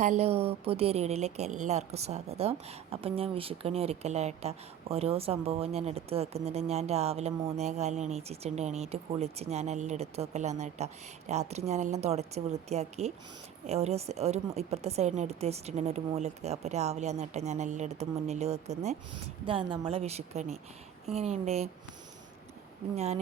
Hello, പുതിയൊരു വീഡിയോയിലേക്ക് എല്ലാവർക്കും സ്വാഗതം. അപ്പം ഞാൻ വിഷുക്കണി ഒരുക്കലായിട്ടാ ഓരോ സംഭവവും ഞാൻ എടുത്തു വെക്കുന്നുണ്ട്. ഞാൻ രാവിലെ 3:15 എണീച്ചിട്ടുണ്ട്. എണീറ്റ് കുളിച്ച് ഞാനെല്ലാം എടുത്തു വെക്കലാന്ന് കേട്ടോ. രാത്രി ഞാനെല്ലാം തുടച്ച് വൃത്തിയാക്കി ഒരു ഇപ്പുറത്തെ സൈഡിന് എടുത്ത് വെച്ചിട്ടുണ്ടെങ്കിൽ ഒരു മൂലക്ക്. അപ്പോൾ രാവിലെയാണ് കേട്ടോ ഞാനെല്ലാം എടുത്ത് മുന്നിൽ വെക്കുന്നത്. ഇതാണ് നമ്മളെ വിഷുക്കണി. എങ്ങനെയുണ്ട്? ഞാൻ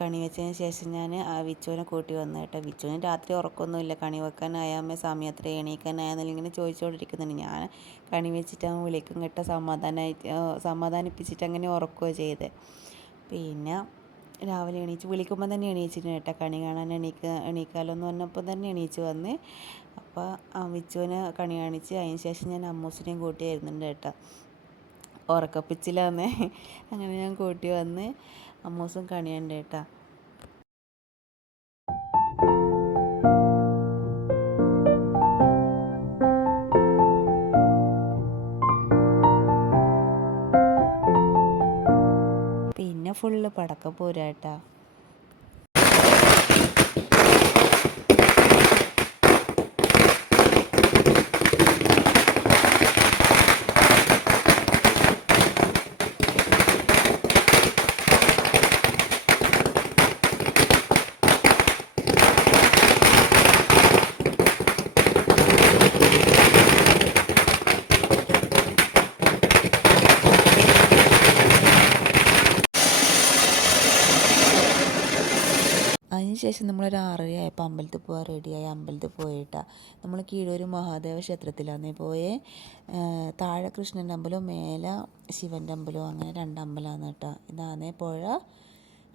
കണി വെച്ചതിന് ശേഷം ഞാൻ വിച്ചുവിനെ കൂട്ടി വന്നു കേട്ടോ. വിച്ചുവിന് രാത്രി ഉറക്കമൊന്നുമില്ല. കണി വെക്കാനായാൽ സമയം എത്ര എണീക്കാനായെന്നില്ല ഇങ്ങനെ ചോദിച്ചുകൊണ്ടിരിക്കുന്നുണ്ട്. ഞാൻ കണി വെച്ചിട്ട് അവൻ വിളിക്കും കേട്ടോ, സമാധാനിപ്പിച്ചിട്ട് അങ്ങനെ ഉറക്കുകയോ ചെയ്ത്. പിന്നെ രാവിലെ എണീച്ച് വിളിക്കുമ്പോൾ തന്നെ എണീച്ചിട്ടുണ്ട് കേട്ടോ. കണി കാണാൻ എണീക്കാലോ എന്ന് പറഞ്ഞപ്പോൾ തന്നെ എണീച്ച് വന്ന്. അപ്പോൾ വിച്ചുവിനെ കണി കാണിച്ച് അതിന് ശേഷം ഞാൻ അമ്മൂസിനെയും കൂട്ടി വരുന്നുണ്ട് കേട്ടോ. ഉറക്കപ്പിച്ചിലാന്നേ. അങ്ങനെ ഞാൻ കൂട്ടി വന്ന് അമ്മൂസും കണിയുണ്ട് കേട്ടോ. പിന്നെ ഫുള്ള് പടക്കപ്പൂരാ കേട്ടോ. അതിനുശേഷം നമ്മളൊരു 6:30 അമ്പലത്തിൽ പോകാൻ റെഡിയായി. അമ്പലത്തിൽ പോയിട്ടാണ് നമ്മൾ കീഴൂർ മഹാദേവ ക്ഷേത്രത്തിലാന്നേ പോയേ. താഴെ കൃഷ്ണൻ്റെ അമ്പലവും മേലെ ശിവൻ്റെ അമ്പലവും, അങ്ങനെ 2 അമ്പലമാണ് കേട്ടോ. ഇതാന്നേ പുഴ,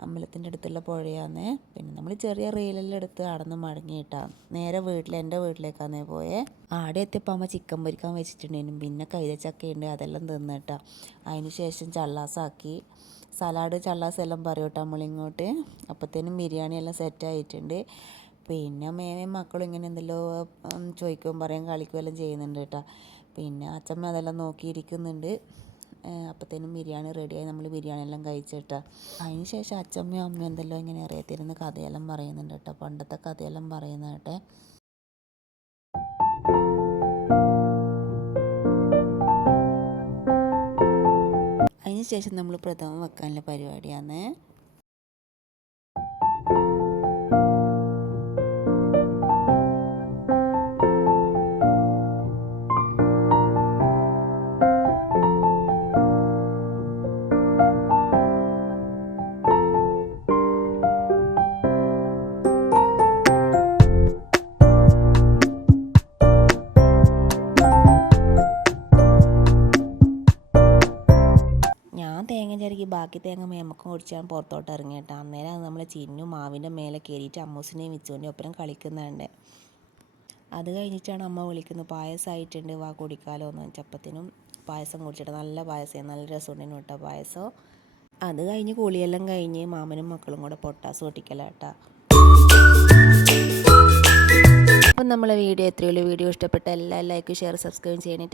അമ്പലത്തിൻ്റെ അടുത്തുള്ള പുഴയാന്നേ. പിന്നെ നമ്മൾ ചെറിയ റീലെല്ലാം എടുത്ത് നടന്ന് മടങ്ങിയിട്ടാണ് നേരെ എൻ്റെ വീട്ടിലേക്കാന്നേ പോയേ. ആടെ എത്തിയപ്പോൾ അമ്മ ചിക്കൻ പൊരിക്കാൻ വെച്ചിട്ടുണ്ടായിരുന്നു. പിന്നെ കൈതച്ചക്കയുണ്ട്, അതെല്ലാം തിന്നിട്ടാ. അതിന് ശേഷം ചള്ളാസാക്കി സലാഡ് ചള്ളാസ് എല്ലാം പറയും കേട്ടോ നമ്മളിങ്ങോട്ട്. അപ്പോഴത്തേനും ബിരിയാണി എല്ലാം സെറ്റായിട്ടുണ്ട്. പിന്നെ മേമയും മക്കളും ഇങ്ങനെ എന്തെല്ലോ ചോദിക്കുകയും പറയും കളിക്കുകയെല്ലാം ചെയ്യുന്നുണ്ട് കേട്ടോ. പിന്നെ അച്ഛമ്മ അതെല്ലാം നോക്കിയിരിക്കുന്നുണ്ട്. അപ്പോഴത്തേനും ബിരിയാണി റെഡിയായി. നമ്മൾ ബിരിയാണി എല്ലാം കഴിച്ചിട്ടാ. അതിന് ശേഷം അച്ഛമ്മയും അമ്മയും എന്തെല്ലോ ഇങ്ങനെ അറിയത്തിരുന്ന് കഥയെല്ലാം പറയുന്നുണ്ട് കേട്ടോ. പണ്ടത്തെ കഥയെല്ലാം പറയുന്നത് കേട്ടെ. അതിന് ശേഷം നമ്മൾ പ്രഥമൻ വെക്കാനുള്ള പരിപാടിയാണ്. തേങ്ങ ചിരകി ബാക്കി തേങ്ങ മേമക്കം ഒടിച്ചാൽ പുറത്തോട്ട് ഇറങ്ങി കേട്ടോ. അന്നേരം നമ്മൾ ചിന്നു മാവിൻ്റെ മേലെ കയറിയിട്ട് അമ്മൂസിനെയും വിച്ചുവിൻ്റെയും ഒപ്പം കളിക്കുന്നുണ്ട്. അത് കഴിഞ്ഞിട്ടാണ് അമ്മ വിളിക്കുന്നത്, പായസമായിട്ടുണ്ട് വാ കുടിക്കാലോ എന്ന് വെച്ചപ്പത്തിനും പായസം കുടിച്ചിട്ട് നല്ല പായസം, നല്ല രസമുണ്ടായിരുന്നു കേട്ടോ പായസം. അത് കഴിഞ്ഞ് കുളിയെല്ലാം കഴിഞ്ഞ് മാമനും മക്കളും കൂടെ പൊട്ടാസ് പൊട്ടിക്കലാട്ടോ. അപ്പം നമ്മളെ വീഡിയോ എത്രയുള്ളൂ. വീഡിയോ ഇഷ്ടപ്പെട്ട എല്ലാ ലൈക്ക് ഷെയർ സബ്സ്ക്രൈബ് ചെയ്യണേ.